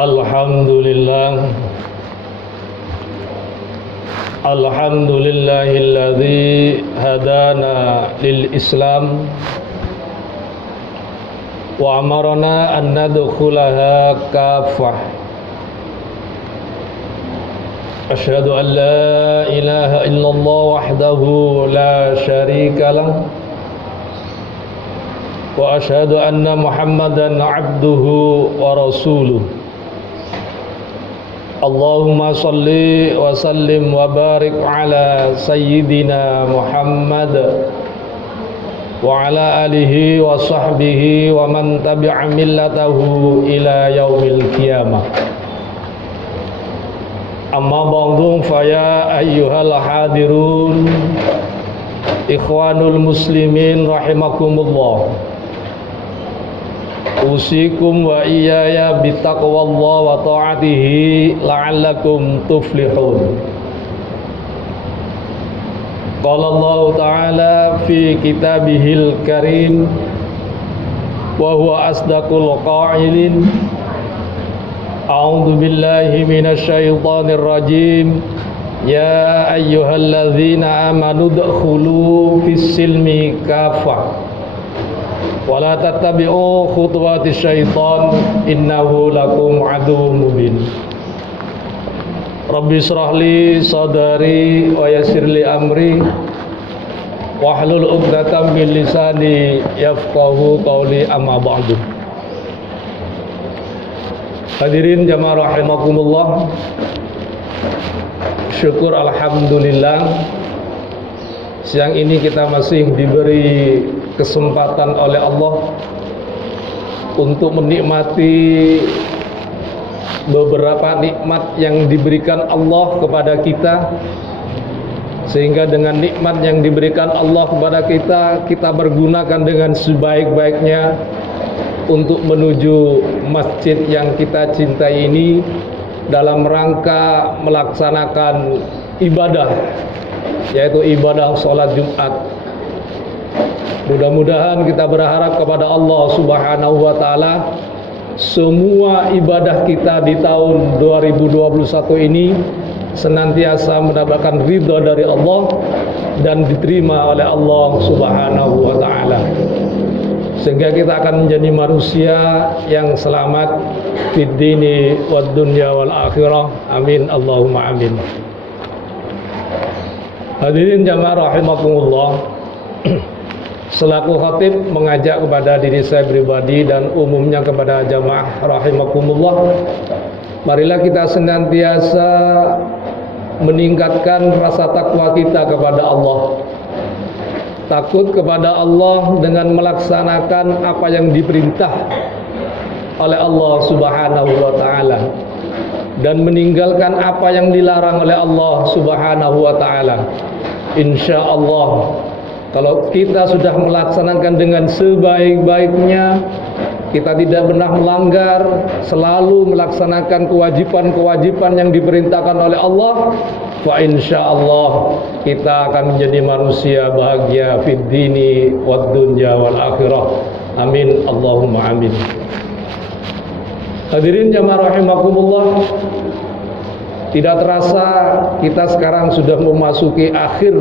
Alhamdulillah. Alhamdulillahilladzi hadana lil Islam wa amarna an nadkhulaha kafah. Asyhadu an la ilaha illallah wahdahu la syarika lah wa asyhadu anna Muhammadan abduhu wa rasuluh. Allahumma salli wa sallim wa barik ala sayyidina Muhammad wa ala alihi wa sahbihi wa man tabi'a millatahu ila yaumil qiyamah. Amma ba'du, fa ya ayyuhal hadirun ikhwanul muslimin rahimakumullah. Usikum wa iyaya bittaqwallah wa ta'atihi la'allakum tuflihun. Qala Allah Ta'ala fi kitabihil karim wa huwa asdaqul qailin. A'udzu billahi minasy syaithanir rajim. Ya ayyuhalladzina amanu udkhulu fis silmi kafah wala tattabi'u khutuwatis syaitan innahu lakum aduwwum mubin. Rabbi israh li sadri wa yassir li amri wahlul 'uqdatam min lisani yafqahu qawli, amma ba'du. Hadirin jamaah rahimakumullah, syukur alhamdulillah siang ini kita masih diberi kesempatan oleh Allah untuk menikmati beberapa nikmat yang diberikan Allah kepada kita, sehingga dengan nikmat yang diberikan Allah kepada kita, kita bergunakan dengan sebaik-baiknya untuk menuju masjid yang kita cintai ini dalam rangka melaksanakan ibadah, yaitu ibadah sholat Jumat. Mudah-mudahan kita berharap kepada Allah Subhanahu wa Ta'ala, semua ibadah kita di tahun 2021 ini senantiasa mendapatkan ridha dari Allah dan diterima oleh Allah Subhanahu wa Ta'ala, sehingga kita akan menjadi manusia yang selamat fid dini wad dunya wal akhirah. Amin Allahumma amin. Hadirin jamaah rahimakumullah, selaku khatib mengajak kepada diri saya pribadi dan umumnya kepada jamaah rahimakumullah, marilah kita senantiasa meningkatkan rasa takwa kita kepada Allah. Takut kepada Allah dengan melaksanakan apa yang diperintah oleh Allah Subhanahu wa Ta'ala dan meninggalkan apa yang dilarang oleh Allah Subhanahu wa Ta'ala. Insyaallah, kalau kita sudah melaksanakan dengan sebaik-baiknya, kita tidak pernah melanggar, selalu melaksanakan kewajiban-kewajiban yang diperintahkan oleh Allah, fa insyaallah kita akan menjadi manusia bahagia fid dini wad dunya wal akhirah. Amin Allahumma amin. Hadirin jamaah rahimakumullah, tidak terasa kita sekarang sudah memasuki akhir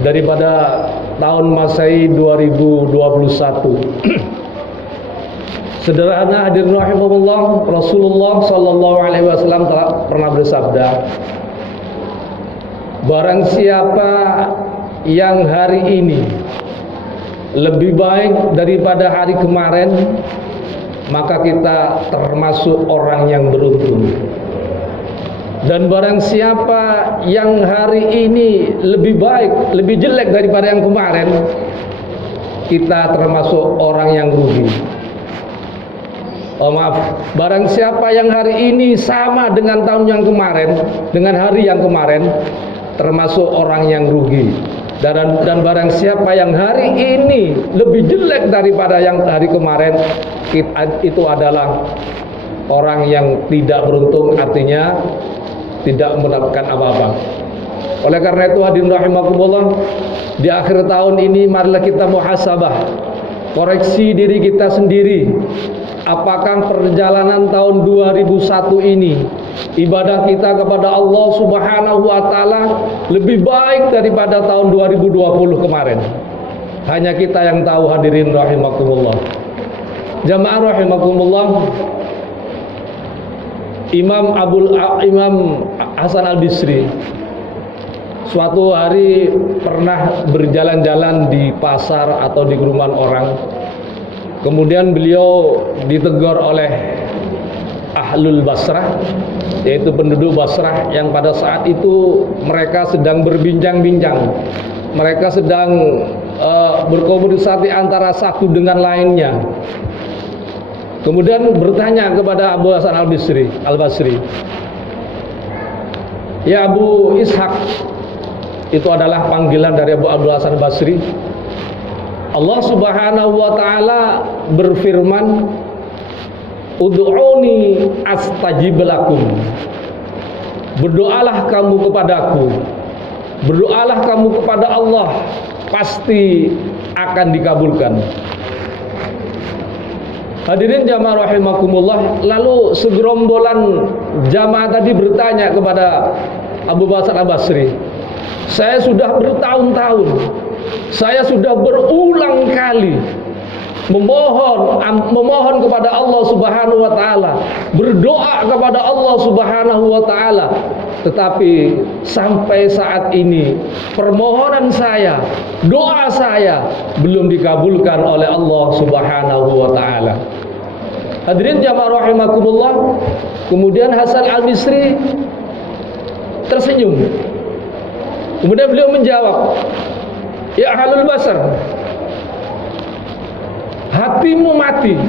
daripada tahun Masehi 2021. Sederhana hadirin rahimahullah, Rasulullah sallallahu alaihi wasallam telah pernah bersabda, barang siapa yang hari ini lebih baik daripada hari kemarin, maka kita termasuk orang yang beruntung. Dan barang siapa yang hari ini lebih baik, lebih jelek daripada yang kemarin, kita termasuk orang yang rugi. Oh maaf, barang siapa yang hari ini sama dengan tahun yang kemarin, dengan hari yang kemarin, termasuk orang yang rugi. Dan barang siapa yang hari ini lebih jelek daripada yang hari kemarin, itu adalah orang yang tidak beruntung, artinya tidak mendapatkan apa-apa. Oleh karena itu hadirin rahimakumullah, di akhir tahun ini marilah kita muhasabah, koreksi diri kita sendiri. apakah perjalanan tahun 2001 ini ibadah kita kepada Allah Subhanahu wa taala lebih baik daripada tahun 2020 kemarin? Hanya kita yang tahu, hadirin rahimakumullah. Jamaah rahimakumullah. Imam Hasan Al-Bisri suatu hari pernah berjalan-jalan di pasar atau di kerumunan orang. Kemudian beliau ditegur oleh Ahlul Basrah, yaitu penduduk Basrah yang pada saat itu mereka sedang berbincang-bincang. Mereka sedang berkomunikasi antara satu dengan lainnya. Kemudian bertanya kepada Abu Hasan Al-Basri, "Ya Abu Ishaq," itu adalah panggilan dari Abu Hasan Al-Basri, Allah Subhanahu wa taala berfirman, "Ud'uni astajib lakum." Berdoalah kamu kepadaku, berdoalah kamu kepada Allah, pasti akan dikabulkan. Hadirin jamaah rahimakumullah, lalu segerombolan jamaah tadi bertanya kepada Abu Hasan Al-Basri, "Saya sudah bertahun-tahun, saya sudah berulang kali memohon kepada Allah Subhanahu wa taala, berdoa kepada Allah Subhanahu wa taala, tetapi sampai saat ini permohonan saya, doa saya belum dikabulkan oleh Allah Subhanahu wa taala." Hadirin jamaah rahimakumullah, kemudian Hasan Al-Bisri tersenyum. Kemudian beliau menjawab, "Ya Ahlul Basar, hatimu mati,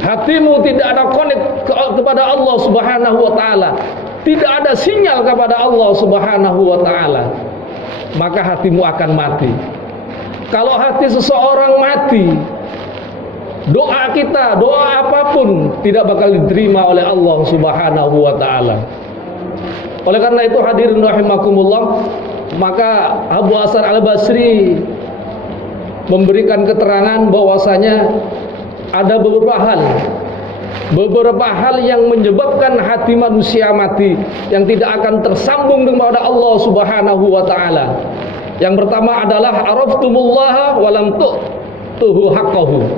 hatimu tidak ada connect kepada Allah Subhanahu wa taala, tidak ada sinyal kepada Allah Subhanahu wa taala, maka hatimu akan mati. Kalau hati seseorang mati, doa kita, doa apapun tidak bakal diterima oleh Allah Subhanahu wa taala." Oleh karena itu hadirin rahimakumullah, maka Abu Hasan Al-Basri memberikan keterangan bahwasanya ada beberapa hal yang menyebabkan hati manusia mati, yang tidak akan tersambung kepada Allah Subhanahu wa taala. Yang pertama adalah araftumullaha wa lam tu'tuhu haqqahu.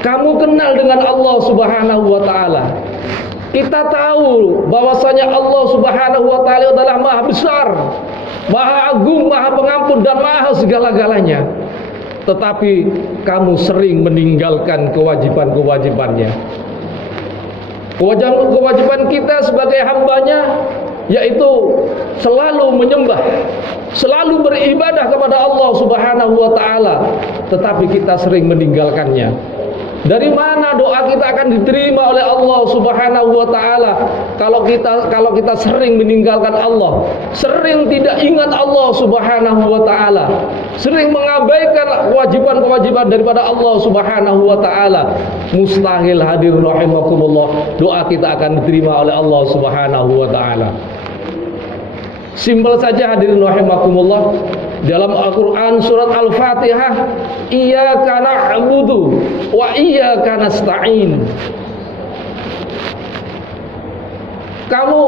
Kamu kenal dengan Allah Subhanahu wa taala. Kita tahu bahwasanya Allah Subhanahu wa taala adalah Maha besar, Maha agung, Maha pengampun, dan Maha segala-galanya. Tetapi kamu sering meninggalkan kewajiban-kewajibannya. Kewajiban kita sebagai hambanya yaitu selalu menyembah, selalu beribadah kepada Allah Subhanahu wa taala, tetapi kita sering meninggalkannya. Dari mana doa kita akan diterima oleh Allah Subhanahu wa taala kalau kita sering meninggalkan Allah, sering tidak ingat Allah Subhanahu wa taala, sering mengabaikan kewajiban-kewajiban daripada Allah Subhanahu wa taala? Mustahil hadirin rahimakumullah doa kita akan diterima oleh Allah Subhanahu wa taala. Simpel saja hadirin rahimakumullah, dalam Al-Quran surat Al-Fatihah, iyyaka na'budu wa iyyaka nasta'in. Kamu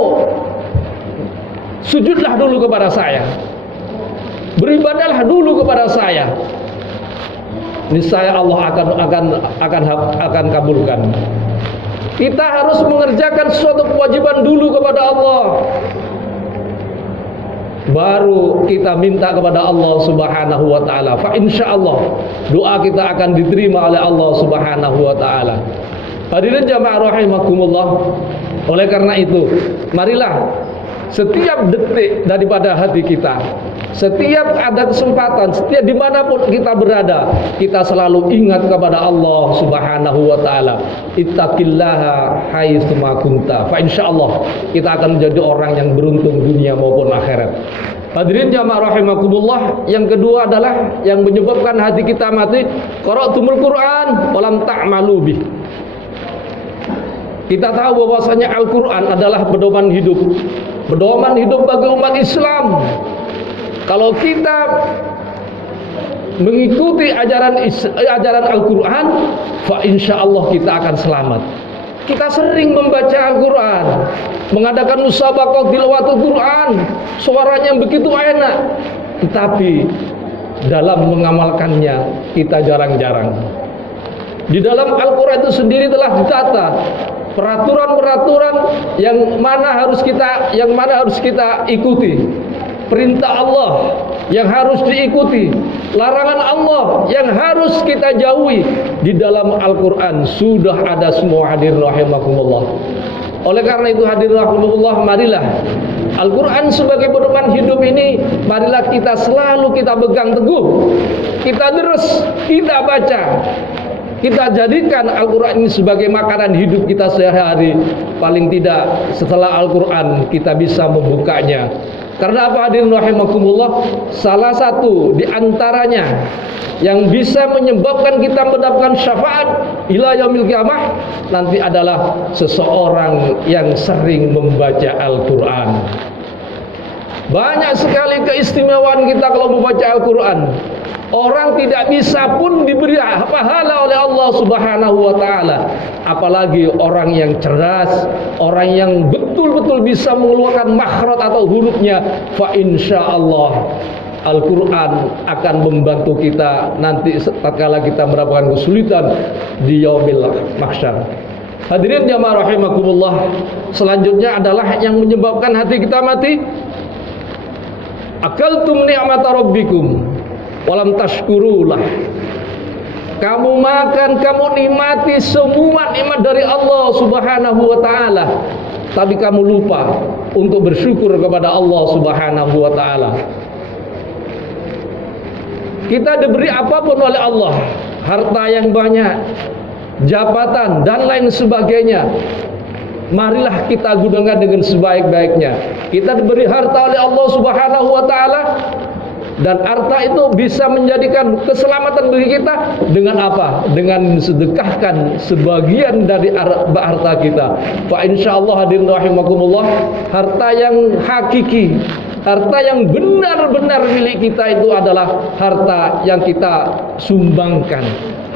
sujudlah dulu kepada saya, beribadahlah dulu kepada saya, niscaya Allah akan kabulkan. Kita harus mengerjakan suatu kewajiban dulu kepada Allah, baru kita minta kepada Allah Subhanahu wa taala. Fa insyaallah doa kita akan diterima oleh Allah Subhanahu wa taala. Hadirin jamaah rahimakumullah, oleh karena itu marilah setiap detik daripada hati kita, setiap ada kesempatan, setiap dimanapun kita berada, kita selalu ingat kepada Allah Subhanahu wa taala. Ittaqillaha haitsu ma kunta, fa insyaallah kita akan menjadi orang yang beruntung dunia maupun akhirat. Hadirin jamaah rahimakumullah, yang kedua adalah yang menyebabkan hati kita mati, qara'tumul Quran wa lam ta'malu bih. Kita tahu bahwasanya Al-Quran adalah pedoman hidup bagi umat Islam. Kalau kita mengikuti ajaran Al-Quran, fa insyaallah kita akan selamat. Kita sering membaca Al-Quran, mengadakan musabaqah tilawatul Quran, suaranya begitu enak, tetapi dalam mengamalkannya kita jarang-jarang. Di dalam Al-Quran itu sendiri telah ditata peraturan-peraturan yang mana harus kita ikuti, perintah Allah yang harus diikuti, larangan Allah yang harus kita jauhi. Di dalam Al-Quran sudah ada semua, hadirin rahimakumullah. Oleh karena itu hadirin rahimakumullah, marilah Al-Quran sebagai pedoman hidup ini, marilah kita selalu kita pegang teguh, kita deres, kita baca, kita jadikan Al-Quran ini sebagai makanan hidup kita sehari-hari. Paling tidak setelah Al-Quran kita bisa membukanya. Karena apa hadirin rahimakumullah? Salah satu di antaranya yang bisa menyebabkan kita mendapatkan syafaat ila yaumil qiyamah nanti adalah seseorang yang sering membaca Al-Quran. Banyak sekali keistimewaan kita kalau membaca Al-Quran. Orang tidak bisa pun diberi pahala oleh Allah Subhanahu wa taala. Apalagi orang yang cerdas, orang yang betul-betul bisa mengeluarkan makhraj atau hurufnya, fa insyaallah Al-Quran akan membantu kita nanti tatkala kita mendapatkan kesulitan di yaumil mahsyar. Hadirin jamaah rahimakumullah, selanjutnya adalah yang menyebabkan hati kita mati. Akaltum ni'mata rabbikum walam tashkurulah. Kamu makan, kamu nikmati semua nikmat dari Allah Subhanahu wa taala, tapi kamu lupa untuk bersyukur kepada Allah Subhanahu wa taala. Kita diberi apapun oleh Allah, harta yang banyak, jabatan dan lain sebagainya, marilah kita gunakan dengan sebaik-baiknya. Kita diberi harta oleh Allah Subhanahu wa taala, dan harta itu bisa menjadikan keselamatan bagi kita dengan apa? Dengan sedekahkan sebagian dari harta kita. Fa insyaallah hadirin rahimakumullah, harta yang hakiki, harta yang benar-benar milik kita itu adalah harta yang kita sumbangkan,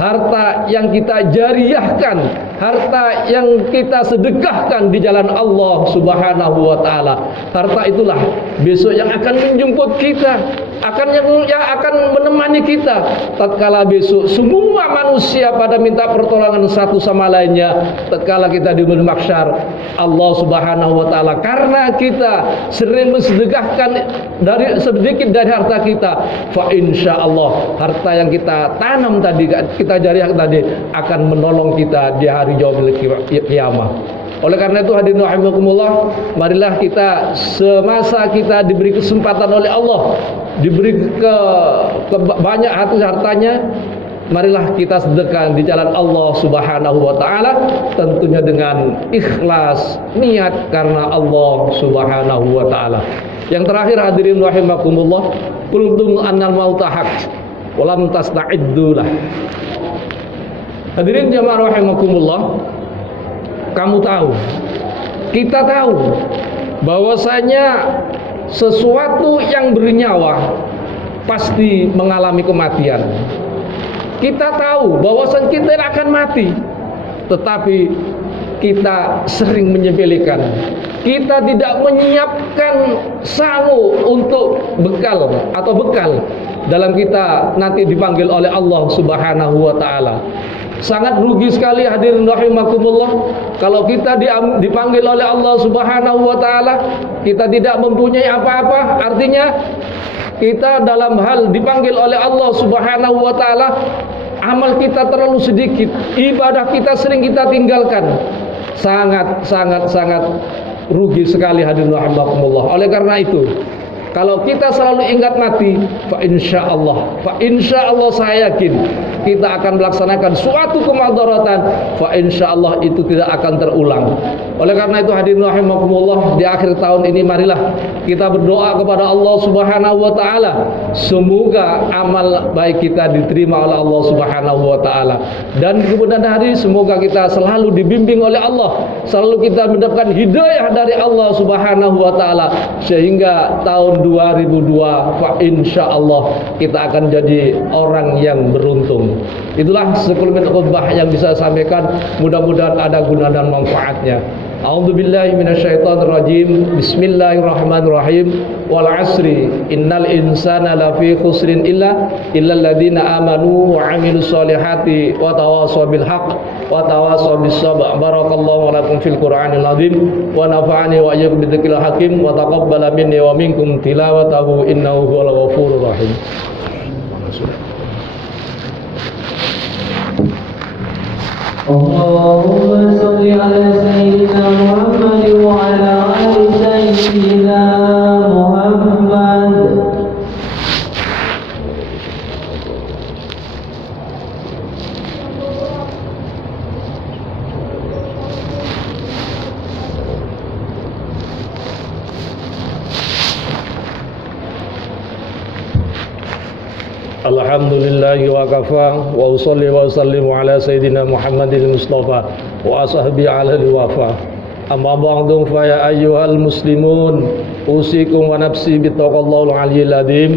harta yang kita jariyahkan, harta yang kita sedekahkan di jalan Allah Subhanahu wa taala. Harta itulah besok yang akan menjemput kita, yang akan menemani kita tatkala besok semua manusia pada minta pertolongan satu sama lainnya tatkala kita di yaumul mahsyar. Allah Subhanahu wa taala, karena kita sering mensedekahkan dari sedikit dari harta kita, fa insyaallah harta yang kita tanam tadi, kita jariah tadi akan menolong kita di hari yaumil qiyamah. Oleh karena itu hadirin rahimakumullah, marilah kita semasa kita diberi kesempatan oleh Allah, diberi banyak hartanya, marilah kita sedekah di jalan Allah Subhanahu wa taala, tentunya dengan ikhlas niat karena Allah Subhanahu wa taala. Yang terakhir hadirin rahimakumullah, qultum annal mauta haq wa lam tasta'iddu lah. Hadirin jamaah rahimakumullah, kamu tahu, kita tahu bahwasanya sesuatu yang bernyawa pasti mengalami kematian. Kita tahu bahwasanya kita akan mati, tetapi kita sering menyepelekan. Kita tidak menyiapkan sangu untuk bekal dalam kita nanti dipanggil oleh Allah Subhanahu wa taala. Sangat rugi sekali hadirin rahimakumullah kalau kita dipanggil oleh Allah Subhanahu wa taala, kita tidak mempunyai apa-apa. Artinya kita dalam hal dipanggil oleh Allah Subhanahu wa taala, amal kita terlalu sedikit, ibadah kita sering kita tinggalkan. Sangat rugi sekali hadirin rahimakumullah. Oleh karena itu, kalau kita selalu ingat mati, fa insyaallah saya yakin kita akan melaksanakan suatu kemadaratan, fa insyaallah itu tidak akan terulang. Oleh karena itu hadirin rahimakumullah, di akhir tahun ini marilah kita berdoa kepada Allah Subhanahu wa taala semoga amal baik kita diterima oleh Allah Subhanahu wa taala, dan di kemudian hari semoga kita selalu dibimbing oleh Allah, selalu kita mendapatkan hidayah dari Allah Subhanahu wa taala, sehingga tahun 2002 fa insyaallah kita akan jadi orang yang beruntung. Itulah sekelumit khutbah yang bisa saya sampaikan, mudah-mudahan ada guna dan manfaatnya. A'udzubillahi minasyaitonirrajim. Bismillahirrahmanirrahim. Wal 'asri innal insana lafi khusrin illal ladzina amanu wa 'amilus solihati wa tawashaw bil haqq wa tawashaw bis sabr. Barakallahu lakum fil Qur'anil azim wa nafa'ani wa iyyakum bidzikril hakim wa taqabbala minni wa minkum tilawatahu innahu huwal ghafurur rahim. Allahumma sholli ala sayyidina Muhammad wa ala ali sayyidina Muhammad. Alhamdulillahi wa kafa wa usalli wa usallimu ala sayyidina Muhammadil Mustafa wa ashabi ala wafa. Amma ba'du fa ya ayyuhal muslimun usikum wa nafsi bittaqwallahil aliyyil azim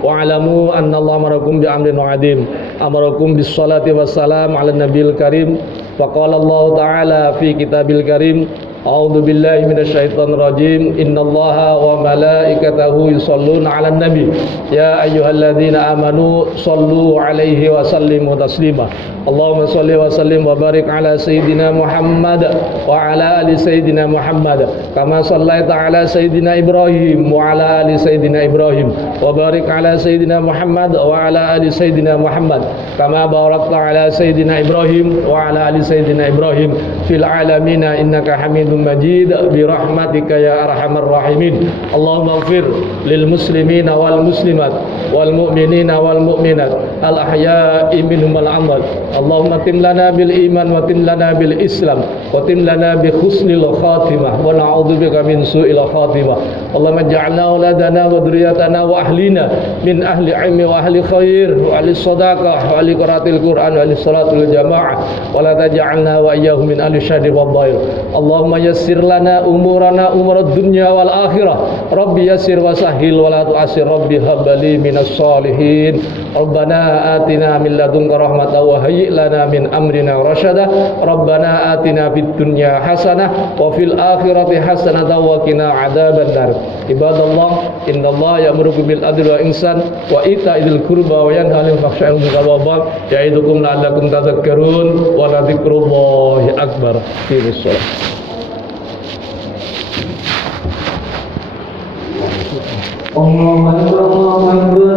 wa alamu anna Allah amarakum bi amrin adim amarakum bis salati wassalam ala nabiyil karim wa qala Allah ta'ala fi kitabil karim. A'udzu billahi minasyaitonir rajim. Innallaha wa malaikatahu yusholluna 'alan nabi ya ayyuhalladzina amanu shollu 'alaihi wa sallimu taslima. Allahumma sholli wa sallim wa barik ala sayyidina Muhammad wa ala ali sayyidina Muhammad kama shallaita ala sayyidina Ibrahim wa ala ali sayyidina Ibrahim wa barik ala sayyidina Muhammad wa ala ali sayyidina Muhammad kama barakta ala sayyidina Ibrahim wa ala ali sayyidina Ibrahim fil alamin innaka Hamidum Majid bi rahmatika ya arhamar rahimin. Allahumma ighfir lil muslimina wal muslimat wal mu'minina wal mu'minat al ahya'i minhum wal amwat. Allahumma tim lana bil iman wa tim lana bil islam wa tim lana bi husnil khatimah wa na'udzubika min su'il khatimah. Allahumma ij'alna auladana wa dzurriyyatana wa ahlina min ahli ilmi wa ahli khair wa ahli sadaqah wa ahli qiraatil Qur'an wa ahli salatul jamaah wa la taj'alna wa iyyahum min ahli syaddi wad dhair. Allahumma yassir lana umurana umurad dunya wal akhirah. Rabbi yassir wa sahhil wa la tu'assir. Rabbi hab li minas solihin. Rabbana atina min ladunka rahmatan wa hayyi' lana min amrina rasyada. Rabbana atina fid dunya hasanah wa fil akhirati hasanah wa qina adzabannar. Ibadallah, innallaha ya'muru bil adli wal ihsan wa ita'il qurba wa yanha 'anil fahsya'i wal munkari wal baghi ya'idukum la'allakum tadhakkarun wa la dzikrullahi akbar. Qimis shalah. Allahu akbar, Allahu akbar.